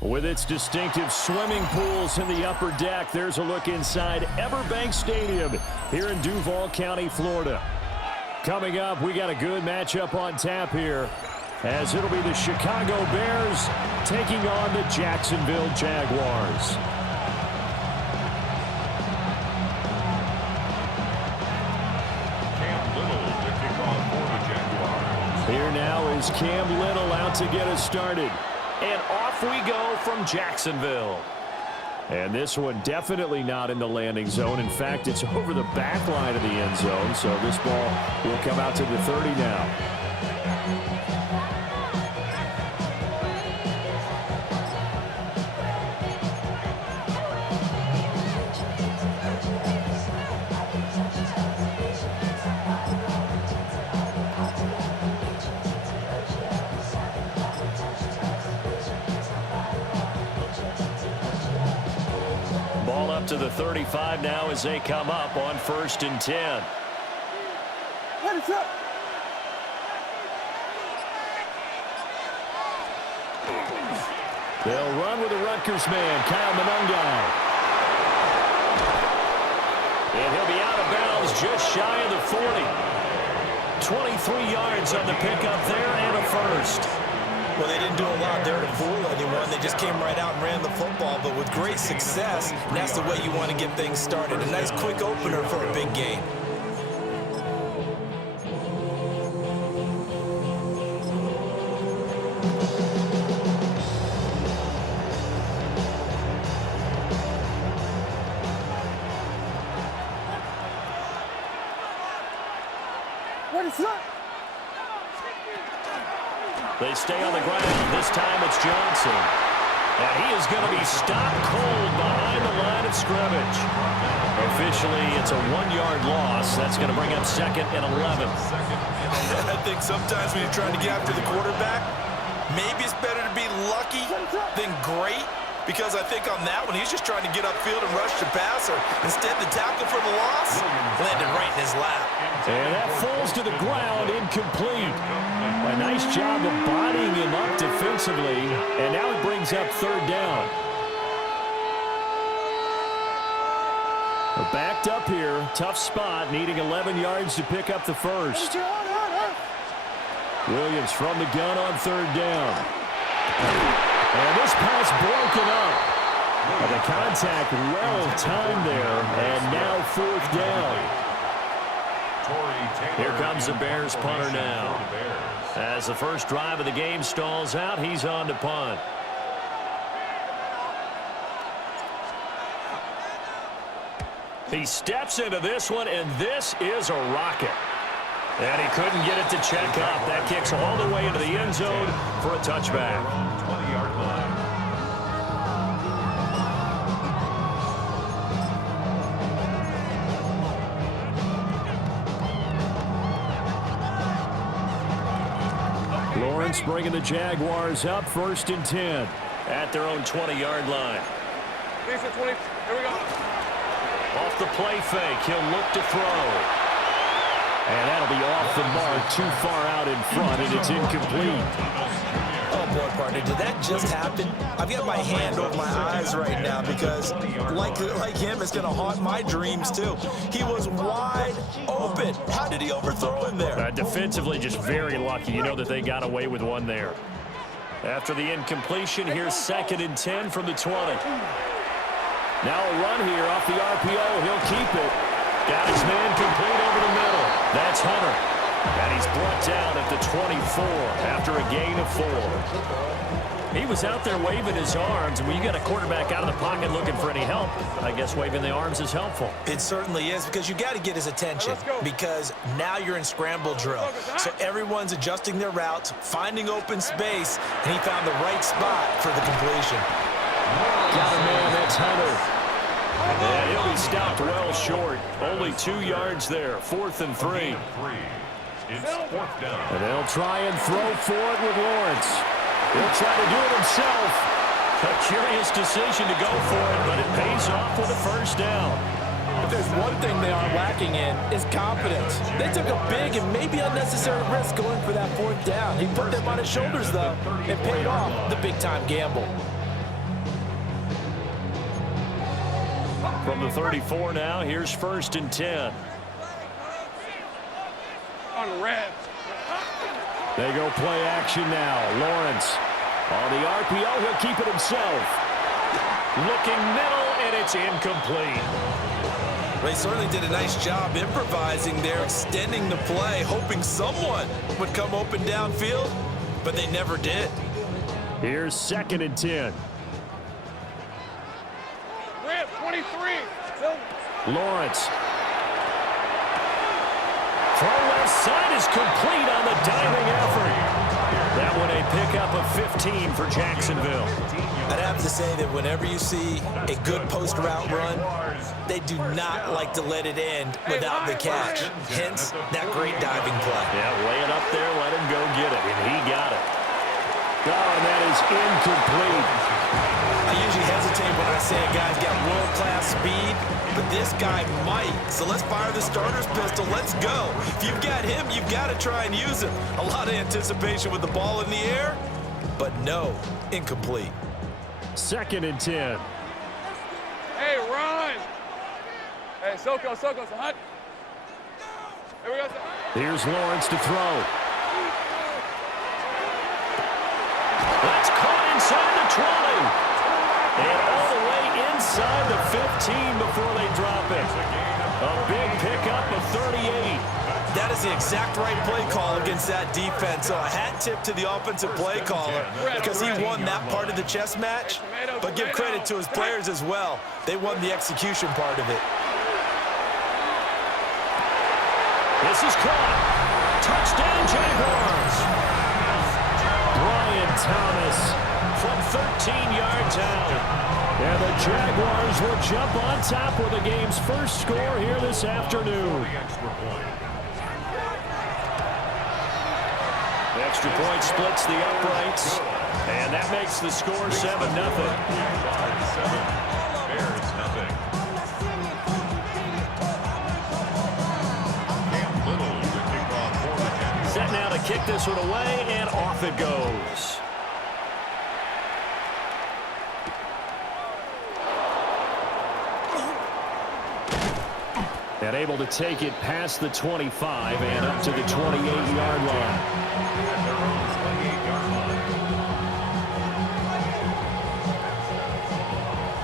With its distinctive swimming pools in the upper deck, there's a look inside Everbank Stadium here in Duval County, Florida. Coming up, we got a good matchup on tap here, as it'll be the Chicago Bears taking on the Jacksonville Jaguars. Here now is Cam Little out to get us started. And off we go from Jacksonville. And this one definitely not in the landing zone. In fact, it's over the back line of the end zone. So this ball will come out to the 30 now. To the 35 now as they come up on 1st and 10. They'll run with the Rutgers man, Kyle Monangai. And he'll be out of bounds just shy of the 40. 23 yards on the pickup there and a first. Well, they didn't do a lot there to fool anyone. They just came right out and ran the football, but with great success, and that's the way you want to get things started. A nice quick opener for a big game. What is that? They stay on the ground. This time it's Johnson. And he is going to be stopped cold behind the line of scrimmage. Officially, it's a 1-yard loss. That's going to bring up 2nd and 11. I think sometimes when you're trying to get after the quarterback, maybe it's better to be lucky than great. Because I think on that one, he's just trying to get upfield and rush the passer. Instead, the tackle for the loss landed right in his lap. And that falls to the ground, incomplete. A nice job of bodying him up defensively. And now it brings up 3rd down. We're backed up here. Tough spot, needing 11 yards to pick up the first. Williams from the gun on 3rd down. And this pass broken up. And the contact well timed there. And now 4th down. Here comes the Bears punter now. As the first drive of the game stalls out, he's on to punt. He steps into this one, and this is a rocket. And he couldn't get it to check up. That kicks all the way into the end zone for a touchback. 20-yard line. Lawrence bringing the Jaguars up 1st and 10 at their own 20-yard line. 20. Here we go. Off the play fake, he'll look to throw. And that'll be off the mark, too far out in front, and it's incomplete. Oh, boy, partner, did that just happen? I've got my hand over my eyes right now because, like him, it's going to haunt my dreams, too. He was wide open. How did he overthrow him there? Defensively, just very lucky. You know that they got away with one there. After the incompletion, here's 2nd and 10 from the 20. Now a run here off the RPO. He'll keep it. Got his man complete over the middle. That's Hunter. And he's brought down at the 24 after a gain of 4. He was out there waving his arms, and when you got a quarterback out of the pocket looking for any help, I guess waving the arms is helpful. It certainly is, because you got to get his attention, because now you're in scramble drill. So everyone's adjusting their routes, finding open space, and he found the right spot for the completion. Got a man, that's Hunter. And he'll be stopped well short. Only 2 yards there. 4th and 3. It's 4th down. And they'll try and throw for it with Lawrence. He'll try to do it himself. A curious decision to go for it, but it pays off with a 1st down. If there's one thing they are lacking in, is confidence. They took a big and maybe unnecessary risk going for that 4th down. He put them on his shoulders, though, and paid off the big-time gamble. From the 34 now, here's 1st and 10. On red. They go play action now. Lawrence on the RPO. He'll keep it himself. Looking middle, and it's incomplete. They certainly did a nice job improvising there, extending the play, hoping someone would come open downfield, but they never did. Here's 2nd and 10. Red, 23. Lawrence. Throw left side is complete on the diving effort. That one a pickup of 15 for Jacksonville. I'd have to say that whenever you see a good post route run, they do not like to let it end without the catch. Hence, that great diving play. Yeah, lay it up there, let him go get it, and he got it. Oh, and that is incomplete. I usually hesitate when I say a guy's got world-class speed, but this guy might. So let's fire the starter's pistol. Let's go. If you've got him, you've got to try and use him. A lot of anticipation with the ball in the air, but no, incomplete. 2nd and 10. Hey, run. Hey, Soko, hunt. Here we go. Here's Lawrence to throw. That's caught inside the 20. And all the way inside the 15 before they drop it. A big pickup of 38. That is the exact right play call against that defense. So a hat tip to the offensive play caller because he won that part of the chess match. But give credit to his players as well. They won the execution part of it. This is caught. Touchdown, Jaguars. Brian Thomas from 13 yards out. And the Jaguars will jump on top with the game's first score here this afternoon. The extra point splits the uprights, and that makes the score 7-0. Set now to kick this one away, and off it goes. And able to take it past the 25 and up to the 28-yard line.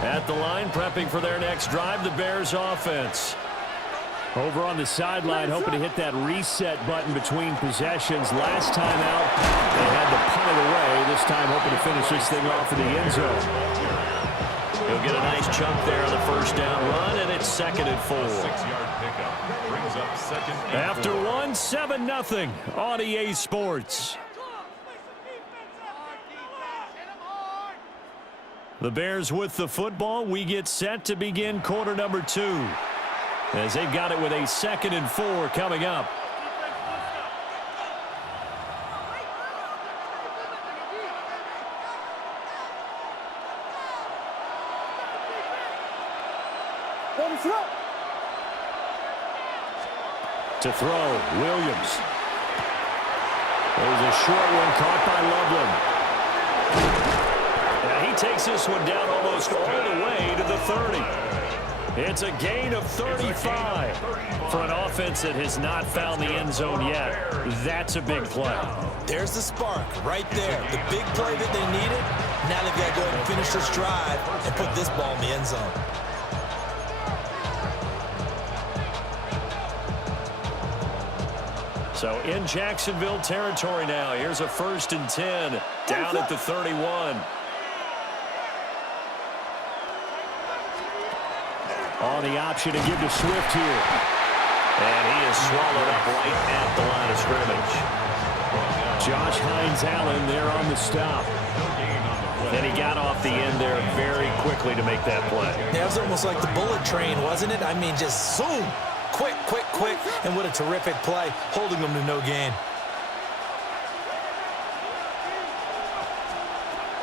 At the line, prepping for their next drive, the Bears offense. Over on the sideline, hoping to hit that reset button between possessions. Last time out, they had to punt it away. This time, hoping to finish this thing off in the end zone. He'll get a nice chunk there on the first down run, and it's 2nd and 4. 6-yard pickup brings up 2nd and After 4. 1, 7-0 on EA Sports. The Bears with the football. We get set to begin quarter number 2. As they've got it with a 2nd and 4 coming up. To throw, Williams. There's a short one caught by Loveland. Now he takes this one down almost all the way to the 30. It's a gain of 35 for an offense that has not found the end zone yet. That's a big play. There's the spark right there. The big play that they needed. Now they've got to go ahead and finish this drive and put this ball in the end zone. So in Jacksonville territory now. Here's a 1st and 10 down at the 31. On the option to give to Swift here. And he is swallowed up right at the line of scrimmage. Josh Hines-Allen there on the stop. And he got off the end there very quickly to make that play. Yeah, it was almost like the bullet train, wasn't it? I mean, just zoom. Quick, quick, quick. And what a terrific play, holding them to no gain.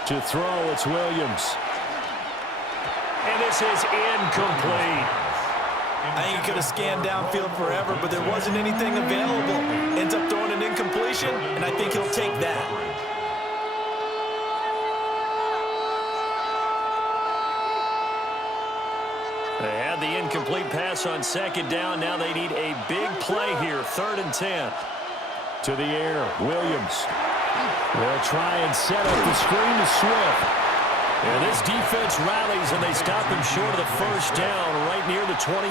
To throw, it's Williams. And this is incomplete. I think he could have scanned downfield forever, but there wasn't anything available. Ends up throwing an incompletion, and I think he'll take that. They had the incomplete pass on second down. Now they need a big play here, 3rd and 10. To the air, Williams. They'll try and set up the screen to Swift. And this defense rallies, and they stop him short of the first down right near the 24.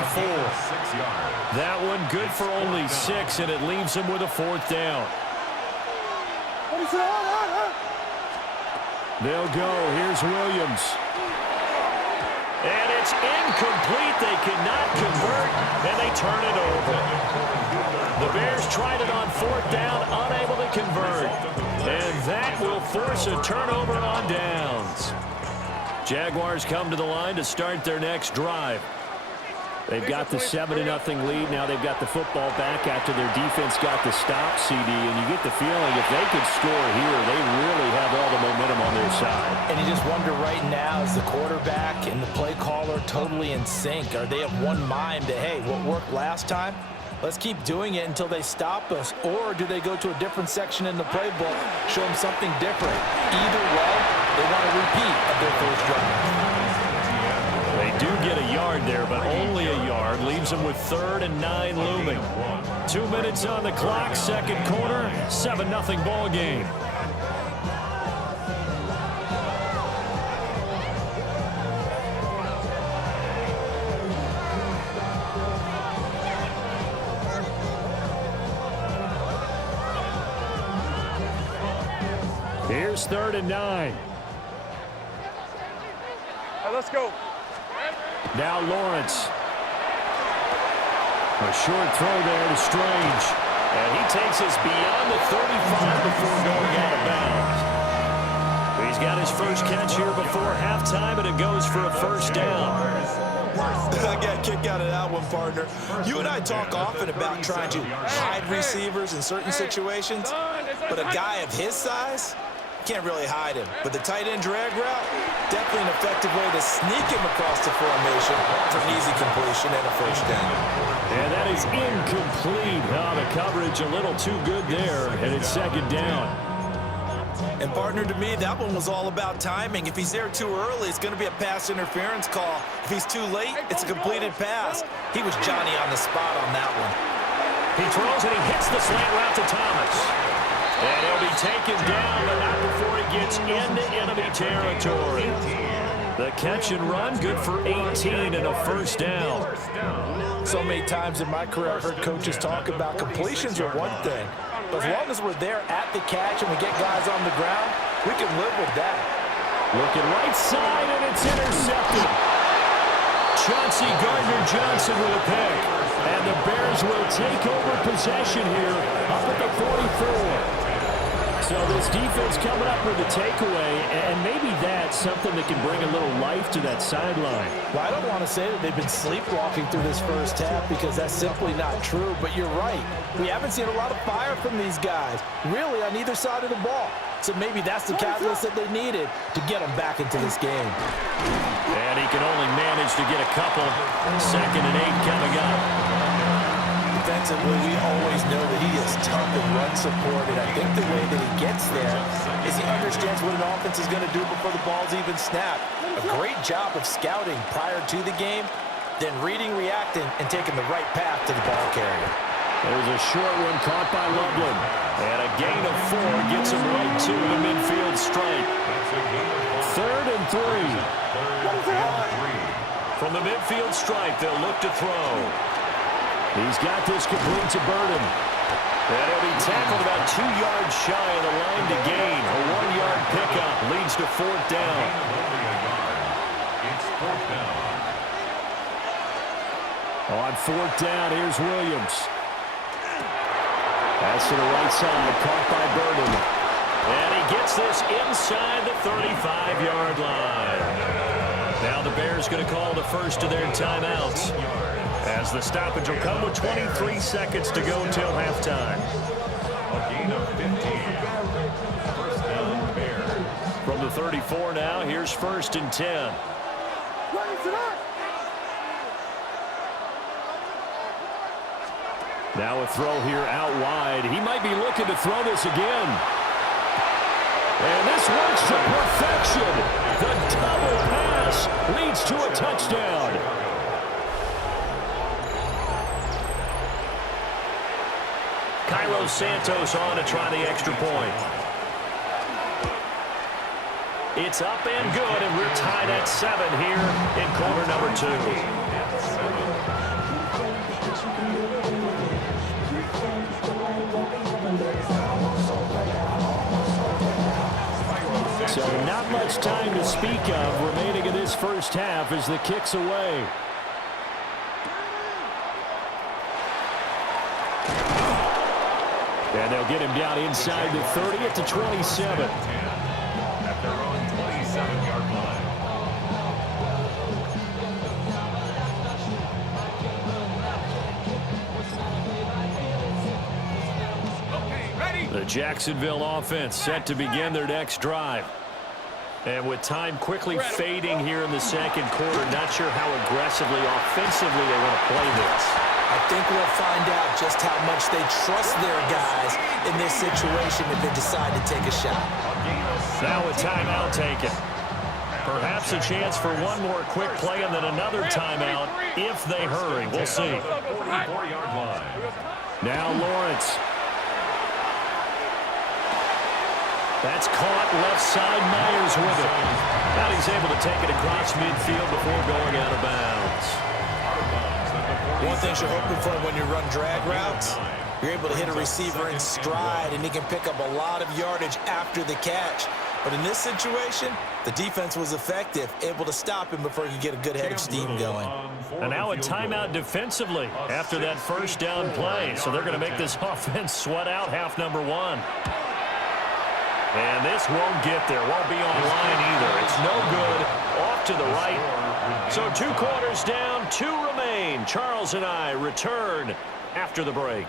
That one good for only 6, and it leaves him with a 4th down. They'll go. Here's Williams. And it's incomplete. They cannot convert, and they turn it over. The Bears tried it on 4th down, unable to convert. And that will force a turnover on downs. Jaguars come to the line to start their next drive. They've got the 7-0 lead. Now they've got the football back after their defense got the stop, CD. And you get the feeling if they could score here, they really have all the momentum on their side. And you just wonder right now, is the quarterback and the play caller totally in sync? Are they of one mind that, hey, what worked last time? Let's keep doing it until they stop us. Or do they go to a different section in the playbook, show them something different? Either way, they want a repeat of their first drive. They do get a yard there, but only a yard. Leaves them with 3rd and 9 looming. 2 minutes on the clock, second quarter, 7-0 ball game. Here's 3rd and 9. Right, let's go. Now Lawrence. A short throw there to Strange. And he takes us beyond the 35 before going out of bounds. He's got his first catch here before halftime, and it goes for a first down. I got a kick out of that one, partner. You and I talk often about trying to hide receivers in certain situations, but a guy of his size, can't really hide him. But the tight end drag route, definitely an effective way to sneak him across the formation for an easy completion and a first down. And that is incomplete. Oh, the coverage a little too good there, and it's second down. And partner, to me, that one was all about timing. If he's there too early, it's going to be a pass interference call. If he's too late, it's a completed pass. He was Johnny on the spot on that one. He throws and he hits the slant route to Thomas. And he'll be taken down, but not before he gets into enemy territory. The catch and run, good for 18 and a first down. So many times in my career, I've heard coaches talk about completions are one thing. But as long as we're there at the catch and we get guys on the ground, we can live with that. Looking right side, and it's intercepted. Chauncey Gardner-Johnson with a pick. And the Bears will take over possession here up at the 44. So this defense coming up with a takeaway, and maybe that's something that can bring a little life to that sideline. Well, I don't want to say that they've been sleepwalking through this first half because that's simply not true, but you're right. We haven't seen a lot of fire from these guys, really on either side of the ball. So maybe that's the catalyst that they needed to get them back into this game. And he can only manage to get a couple. 2nd and 8 coming up. Defensively, we always know that he is tough and run support, and I think the way that he gets there is he understands what an offense is going to do before the ball's even snapped. A great job of scouting prior to the game, then reading, reacting, and taking the right path to the ball carrier. There's a short one caught by Loveland. And a gain of 4 gets him right to the midfield stripe. 3rd and 3. From the midfield stripe, they'll look to throw. He's got this complete to Burden. And he'll be tackled about 2 yards shy of the line to gain. A 1-yard pickup leads to 4th down. It's 4th down. On 4th down, here's Williams. Pass to the right side, caught by Burden. And he gets this inside the 35-yard line. Now the Bears going to call the first of their timeouts, as the stoppage will come with 23 seconds to go until halftime. A gain of 15. First down, Bears. From the 34 now, here's 1st and 10. Now a throw here out wide. He might be looking to throw this again. And this works to perfection. The double pass leads to a touchdown. Santos on to try the extra point. It's up and good, and we're tied at 7 here in quarter number 2. So not much time to speak of remaining in this first half as the kick's away. And they'll get him down inside the 30 at the 27. At their own 27-yard line. The Jacksonville offense set to begin their next drive. And with time quickly fading here in the second quarter, not sure how aggressively, offensively they want to play this. I think we'll find out just how much they trust their guys in this situation if they decide to take a shot. Now a timeout taken. Perhaps a chance for one more quick play and then another timeout if they hurry. We'll see. 44-yard line. Now Lawrence. That's caught left side. Myers with it. Now he's able to take it across midfield before going out of bounds. One thing you're hoping for when you run drag routes, you're able to hit a receiver in stride, and he can pick up a lot of yardage after the catch. But in this situation, the defense was effective, able to stop him before he could get a good head of steam going. And now a timeout defensively after that first down play. So they're going to make this offense sweat out half number 1. And this won't get there. Won't be on line either. It's no good. Off to the right. So 2 quarters down, 2 remain. Charles and I return after the break.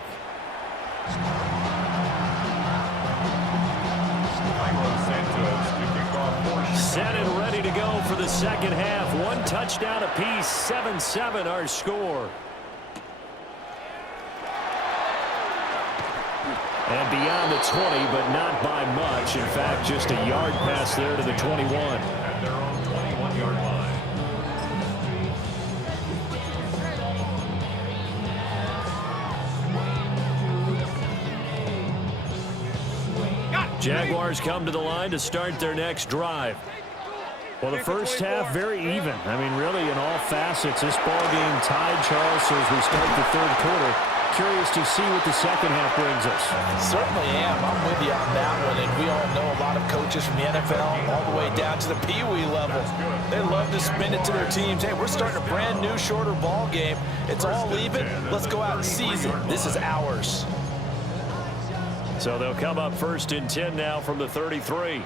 Set and ready to go for the second half. 1 touchdown apiece. 7-7 our score. And beyond the 20, but not by much. In fact, just a yard pass there to the 21. At their own 21-yard line. Jaguars come to the line to start their next drive. Well, the first half, very even. I mean, really, in all facets, this ball game tied, Charles, so as we start the third quarter. Curious to see what the second half brings us. Certainly am. I'm with you on that one. And we all know a lot of coaches from the NFL all the way down to the Pee-wee level. They love to spin it to their teams. Hey, we're starting a brand new, shorter ball game. It's all even. Let's go out and seize it. This is ours. So they'll come up 1st and 10 now from the 33.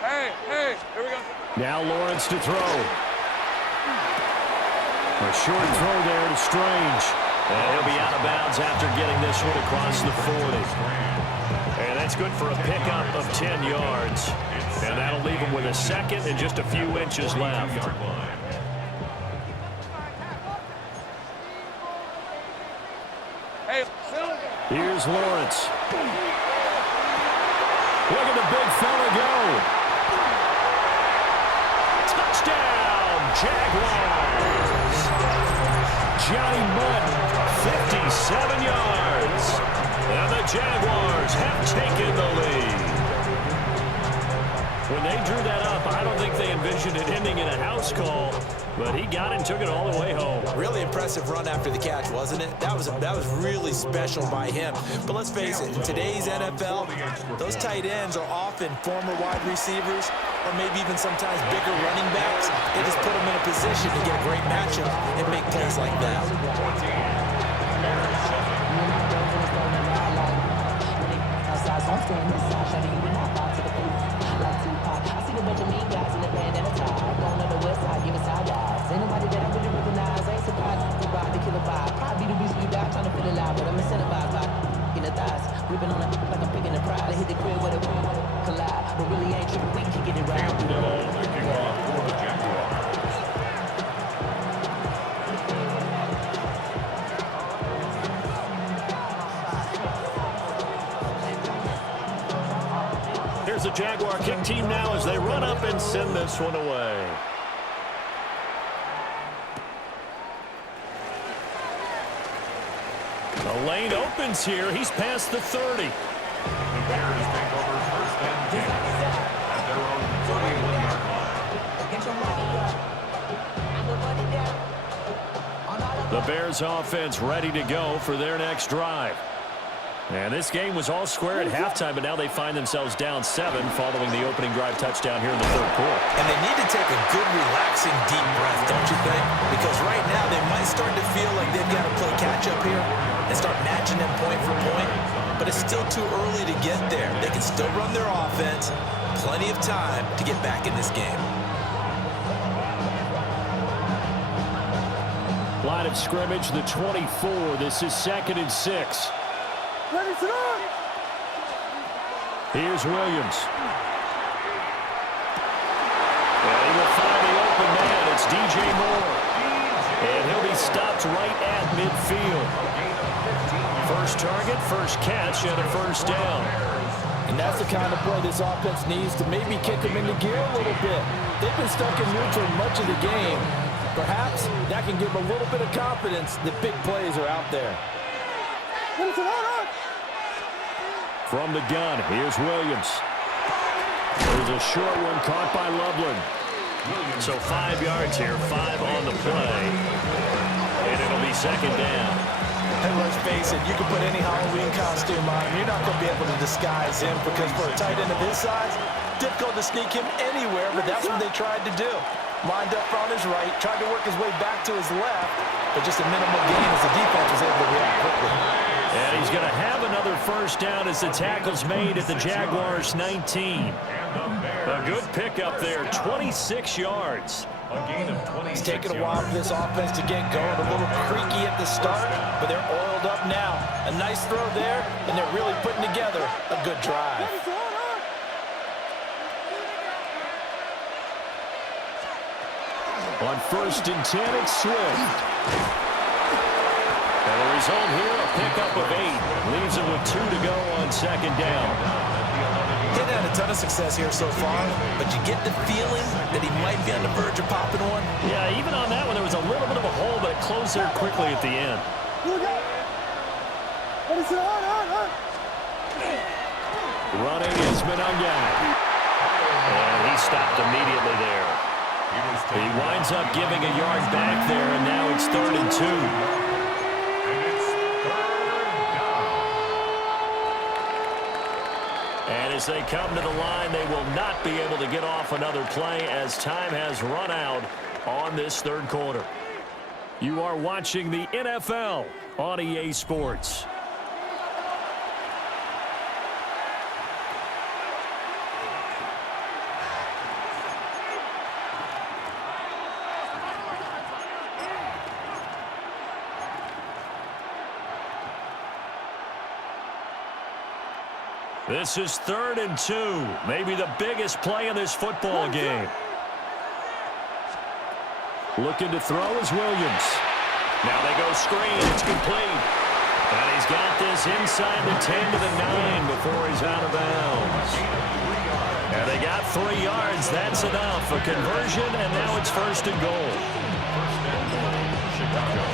Hey, here we go. Now Lawrence to throw. A short throw there to Strange. And he'll be out of bounds after getting this one across the 40. And that's good for a pickup of 10 yards. And that'll leave him with a second and just a few inches left. Hey, here's Lawrence. Look at the big fella go. Touchdown, Jaguars. Johnny Mudd, 57 yards. And the Jaguars have taken the lead. When they drew that up, I don't think they envisioned it ending in a house call, but he got it and took it all the way home. Really impressive run after the catch, wasn't it? That was really special by him. But let's face it, in today's NFL, those tight ends are often former wide receivers or maybe even sometimes bigger running backs. They just put them in a position to get a great matchup and make plays like that. Here's the Jaguar kick team now as they run up and send this one away. The lane opens here. He's past the 30. The Bears take over first and 10 at their own 31-yard line. The Bears offense ready to go for their next drive. And this game was all square at halftime, but now they find themselves down 7 following the opening drive touchdown here in the third quarter. And they need to take a good, relaxing, deep breath, don't you think? Because right now they might start to feel like they've got to play catch-up here and start matching them point for point. But it's still too early to get there. They can still run their offense. Plenty of time to get back in this game. Line of scrimmage, the 24. This is 2nd and 6. Here's Williams. And he will find the open man. It's DJ Moore. And he'll be stopped right at midfield. First target, first catch, and a first down. And that's the kind of play this offense needs to maybe kick them into gear a little bit. They've been stuck in neutral much of the game. Perhaps that can give them a little bit of confidence that big plays are out there. From the gun, here's Williams. There's a short one caught by Loveland. So 5 yards here, 5 on the play. And it'll be second down. And let's face it, you can put any Halloween costume on. You're not going to be able to disguise him because for a tight end of his size, difficult to sneak him anywhere, but that's what they tried to do. Lined up on his right, tried to work his way back to his left, but just a minimal gain as the defense was able to react quickly. And he's going to have another first down as the tackle's made at the Jaguars' 19. A good pickup there, 26 yards. A gain of 26 It's taken a while for this offense to get going. A little creaky at the start, but they're oiled up now. A nice throw there, and they're really putting together a good drive. On 1st and 10, it's Swift. And the result here, a pickup of 8. Leaves it with 2 to go on second down. He's had a ton of success here so far, but you get the feeling that he might be on the verge of popping one. Yeah, even on that one, there was a little bit of a hole, but it closed there quickly at the end. Running is Monangai. And he stopped immediately there. He winds up giving a yard back there, and now it's 3rd and 2. And as they come to the line, they will not be able to get off another play as time has run out on this third quarter. You are watching the NFL on EA Sports. This is 3rd and 2, maybe the biggest play in this football game. Looking to throw is Williams. Now they go screen, it's complete. And he's got this inside the 10 to the 9 before he's out of bounds. And they got 3 yards, that's enough. A conversion, and now it's 1st and goal. First and goal, Chicago.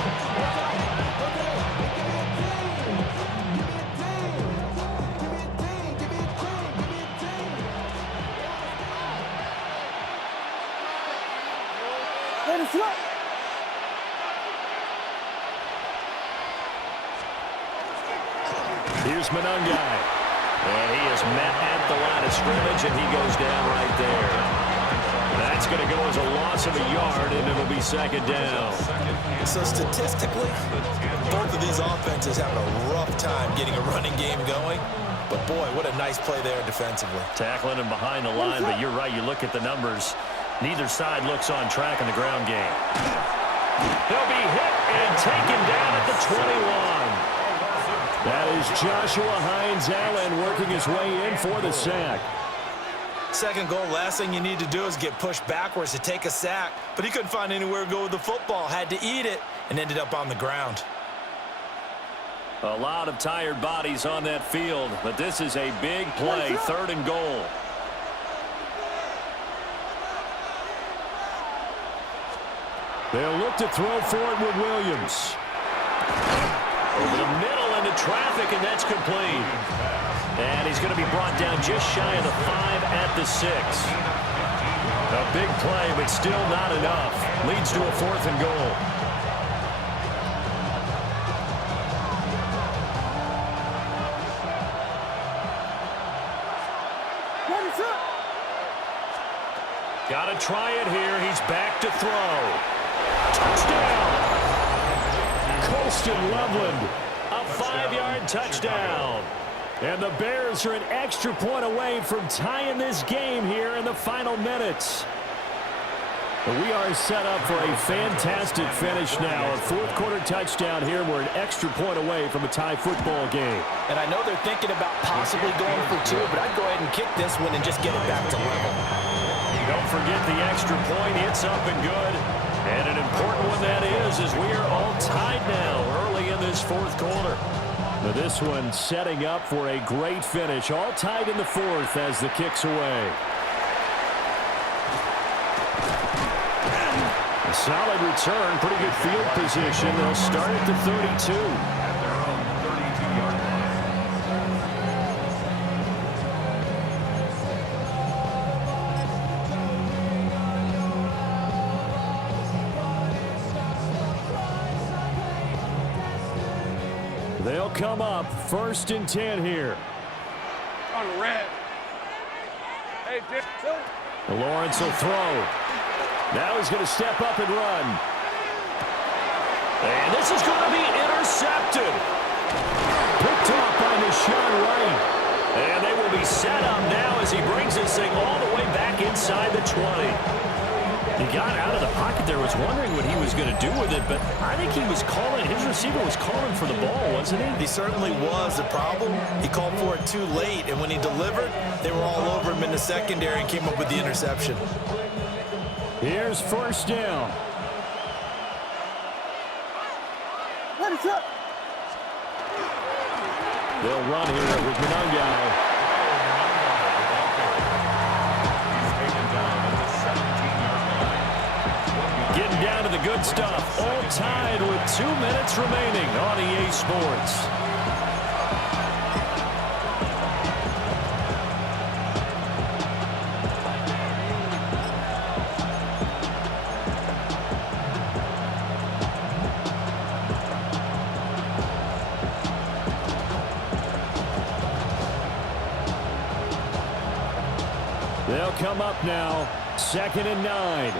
Here's Monangai. And he is met at the line of scrimmage, and he goes down right there. That's going to go as a loss of a yard, and it'll be second down. So statistically, both of these offenses having a rough time getting a running game going. But boy, what a nice play there defensively. Tackling him behind the line, but you're right, you look at the numbers. Neither side looks on track in the ground game. He'll be hit and taken down at the 21. That is Joshua Hines-Allen working his way in for the sack. Second goal, last thing you need to do is get pushed backwards to take a sack. But he couldn't find anywhere to go with the football, had to eat it, and ended up on the ground. A lot of tired bodies on that field, but this is a big play, 3rd and goal. They'll look to throw for it with Williams. Over the middle into traffic, and that's complete. And he's going to be brought down just shy of the 5 at the 6. A big play, but still not enough. Leads to a 4th and goal. Got to try it here. He's back to throw. Touchdown! Colston Loveland, a 5-yard touchdown. And the Bears are an extra point away from tying this game here in the final minutes. But we are set up for a fantastic finish now. A 4th quarter touchdown here. We're an extra point away from a tie football game. And I know they're thinking about possibly going for 2, but I'd go ahead and kick this one and just get it back to level. Don't forget the extra point. It's up and good. And an important one that is, as we are all tied now early in this 4th quarter. Now this one setting up for a great finish. All tied in the 4th as the kick's away. A solid return. Pretty good field position. They'll start at the 32. At their own 32-yard line. They'll come up 1st and 10 here. On the red. Hey, Dick. Lawrence will throw. Now he's going to step up and run. And this is going to be intercepted. Picked off by Deshaun Wright. And they will be set up now as he brings this thing all the way back inside the 20. He got out of the pocket there, was wondering what he was going to do with it, but I think he was calling, his receiver was calling for the ball, wasn't he? He certainly was. The problem, he called for it too late, and when he delivered, they were all over him in the secondary and came up with the interception. Here's 1st down. What is up? They'll run here with Monangai. Getting down to the good stuff. All tied with 2 minutes remaining on EA Sports. They'll come up now. 2nd and 9.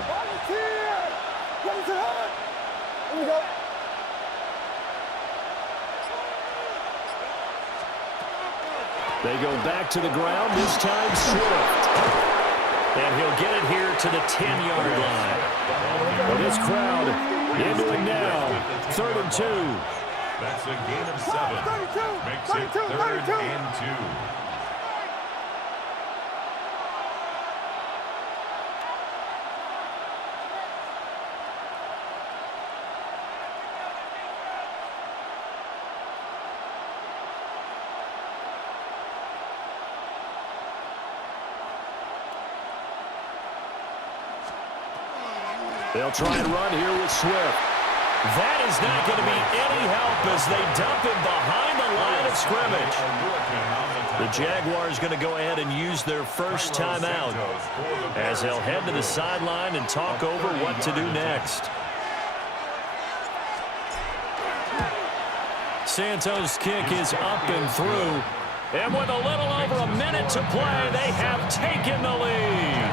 They go back to the ground, this time Swift. And he'll get it here to the 10-yard line. Well, this crowd into it now. 3rd and 2. That's a gain of 7. Makes it 3rd and 2. They'll try and run here with Swift. That is not going to be any help as they dump him behind the line of scrimmage. The Jaguars going to go ahead and use their first timeout as they'll head to the sideline and talk over what to do next. Santos' kick is up and through. And with a little over a minute to play, they have taken the lead.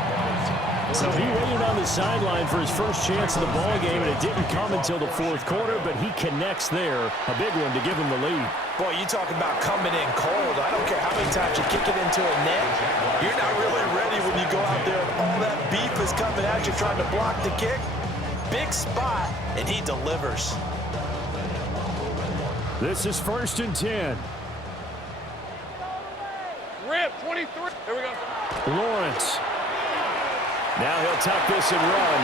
So he waited on the sideline for his first chance of the ball game, and it didn't come until the 4th quarter, but he connects there. A big one to give him the lead. Boy, you talking about coming in cold. I don't care how many times you kick it into a net. You're not really ready when you go out there and all that beef is coming at you trying to block the kick. Big spot, and he delivers. This is 1st and 10. Rip, 23. Here we go. Lawrence. Now he'll tuck this and run.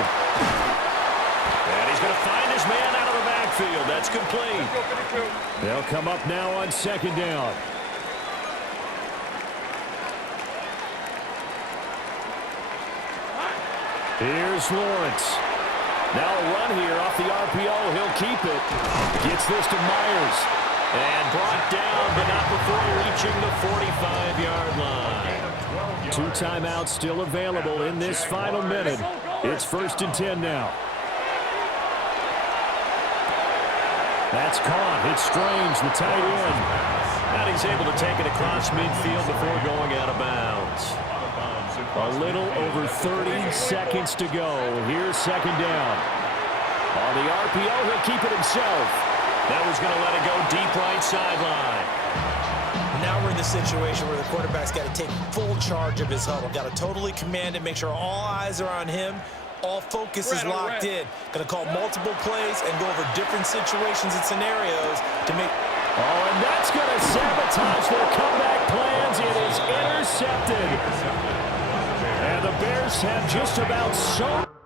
And he's going to find his man out of the backfield. That's complete. They'll come up now on 2nd down. Here's Lawrence. Now a run here off the RPO. He'll keep it. Gets this to Myers. And brought down, but not before reaching the 45-yard line. 2 timeouts still available in this final minute. It's 1st and 10 now. That's caught. It's Strange, the tight end. And he's able to take it across midfield before going out of bounds. A little over 30 seconds to go. Here's 2nd down. On the RPO, he'll keep it himself. That was going to let it go deep right sideline. Now we're in the situation where the quarterback's got to take full charge of his huddle. Got to totally command it, make sure all eyes are on him. All focus is locked in. Going to call multiple plays and go over different situations and scenarios to make... Oh, and that's going to sabotage their comeback plans. It is intercepted. And the Bears have just about so...